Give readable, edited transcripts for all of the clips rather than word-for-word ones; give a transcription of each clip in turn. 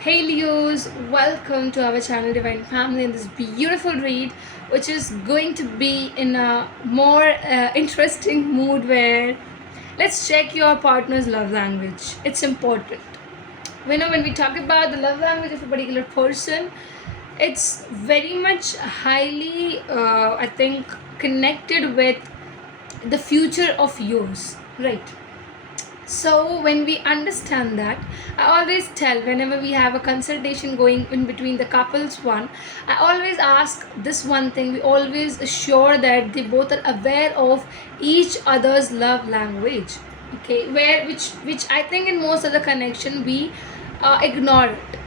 Hey Leos, welcome to our channel Divine Family in this beautiful read, which is going to be in a more interesting mood where let's check your partner's love language. It's important. When we talk about the love language of a particular person, it's very much highly, I think, connected with the future of yours, right? So when we understand that, I always tell whenever we have a consultation going in between the couples one, I always ask this one thing. We always assure that they both are aware of each other's love language. Okay, where which I think in most of the connection we ignore it.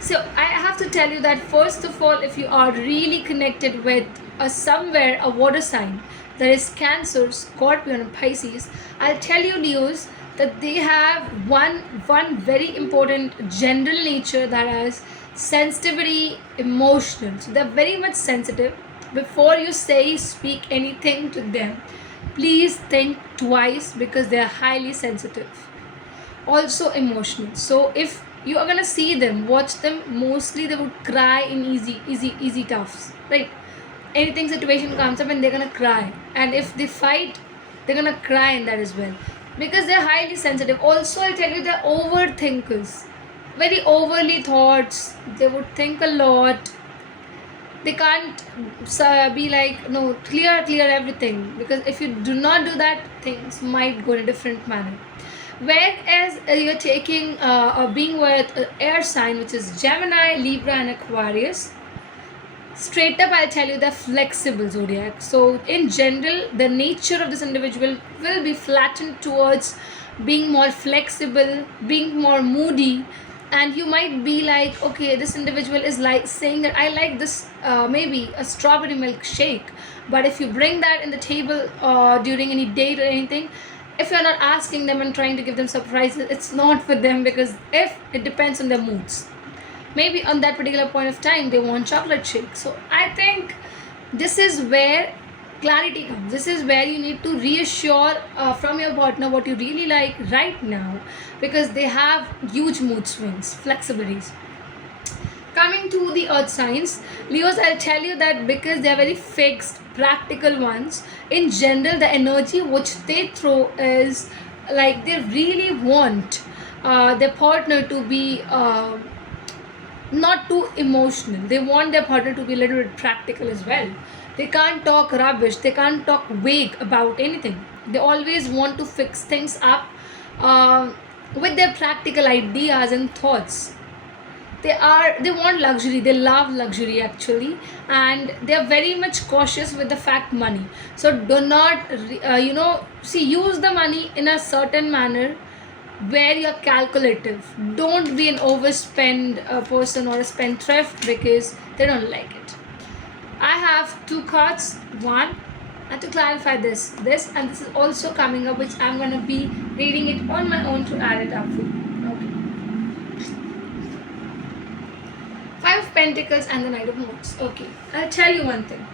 So I have to tell you that first of all, if you are really connected with a somewhere a water sign, that is Cancer, Scorpio, and Pisces, I'll tell you, Leos, that they have one very important general nature, that is sensitivity, emotional. So they're very much sensitive. Before you say speak anything to them, please think twice because they are highly sensitive, also emotional. So if you are gonna see them, watch them, mostly they would cry in easy toughs, right? Anything situation comes up and they're gonna cry, and if they fight, they're gonna cry in that as well, because they're highly sensitive. Also, I'll tell you, they're overthinkers, very overly thoughts. They would think a lot. They can't be like, no, clear everything, because if you do not do that, things might go in a different manner. Whereas you're taking or being with air sign, which is Gemini, Libra, and Aquarius, straight up I'll tell you, the flexible zodiac. So in general, the nature of this individual will be flattened towards being more flexible, being more moody. And you might be like, okay, this individual is like saying that I like this, maybe a strawberry milkshake, but if you bring that in the table during any date or anything, if you're not asking them and trying to give them surprises, it's not for them, because if it depends on their moods, maybe on that particular point of time they want chocolate shake. So I think this is where clarity comes. This is where you need to reassure from your partner what you really like right now, because they have huge mood swings, flexibilities. Coming to the earth signs, Leos, I'll tell you that because they are very fixed, practical ones, in general, the energy which they throw is like they really want their partner to be not too emotional. They want their partner to be a little bit practical as well. They can't talk rubbish, they can't talk vague about anything. They always want to fix things up uh, with their practical ideas and thoughts. They want luxury, they love luxury actually, and they are very much cautious with the fact money. So do not see, use the money in a certain manner where you're calculative. Don't be an overspend person or a spendthrift, because they don't like it. I have two cards. One, and to clarify this and this is also coming up, which I'm going to be reading it on my own to add it up for you. Okay. Five of Pentacles and the Knight of Wands. Okay, I'll tell you one thing.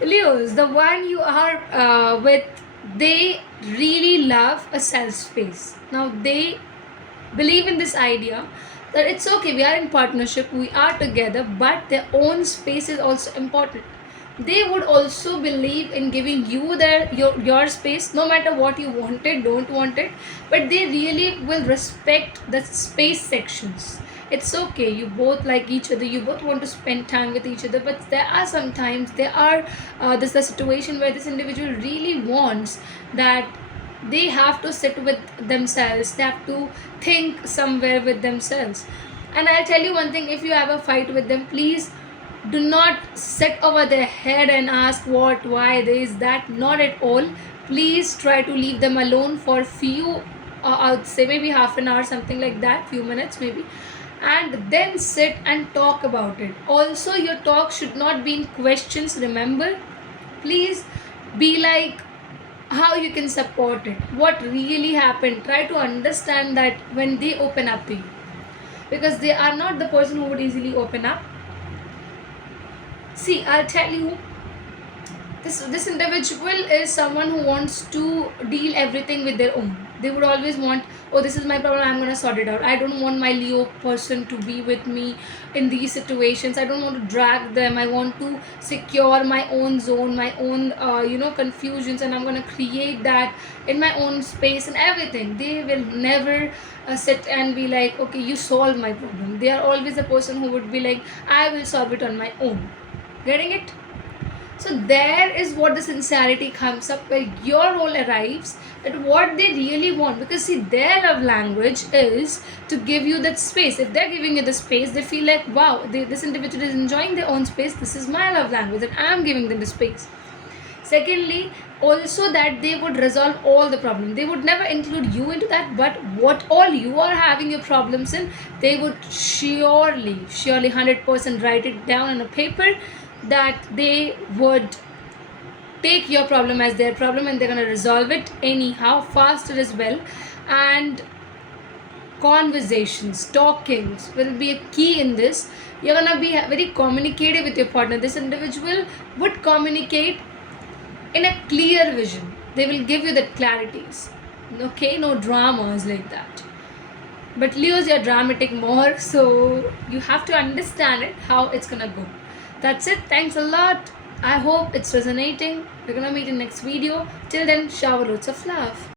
Leos, the one you are with, they really love a self space. Now they believe in this idea that it's okay, we are in partnership, we are together, but their own space is also important. They would also believe in giving you your space, no matter what you want it, don't want it, but they really will respect the space sections. It's okay, you both like each other, you both want to spend time with each other, but there are sometimes there's a situation where this individual really wants that they have to sit with themselves, they have to think somewhere with themselves. And I'll tell you one thing, if you have a fight with them, please do not sit over their head and ask what, why, this, that. Not at all. Please try to leave them alone for few, I would say maybe half an hour, something like that, few minutes maybe, and then sit and talk about it. Also, your talk should not be in questions, remember. Please be like how you can support it, what really happened. Try to understand that when they open up to you, because they are not the person who would easily open up. See, I'll tell you, this individual is someone who wants to deal everything with their own. They would always want, oh, this is my problem, I'm gonna sort it out. I don't want my Leo person to be with me in these situations. I don't want to drag them. I want to secure my own zone, my own confusions, and I'm gonna create that in my own space and everything. They will never sit and be like, okay, you solve my problem. They are always a person who would be like, I will solve it on my own. Getting it? So there is what the sincerity comes up, where your role arrives at what they really want. Because see, their love language is to give you that space. If they're giving you the space, they feel like, wow, this individual is enjoying their own space. This is my love language, and I'm giving them the space. Secondly, also that they would resolve all the problems. They would never include you into that, but what all you are having your problems in, they would surely 100% write it down on a paper, that they would take your problem as their problem, and they're going to resolve it anyhow, faster as well. And conversations, talkings will be a key in this. You're going to be very communicative with your partner. This individual would communicate in a clear vision. They will give you that clarities. Okay, no dramas like that. But Leos, you're dramatic more, so you have to understand it, how it's gonna go. That's it. Thanks a lot. I hope it's resonating. We're gonna meet in next video. Till then, shower loads of love.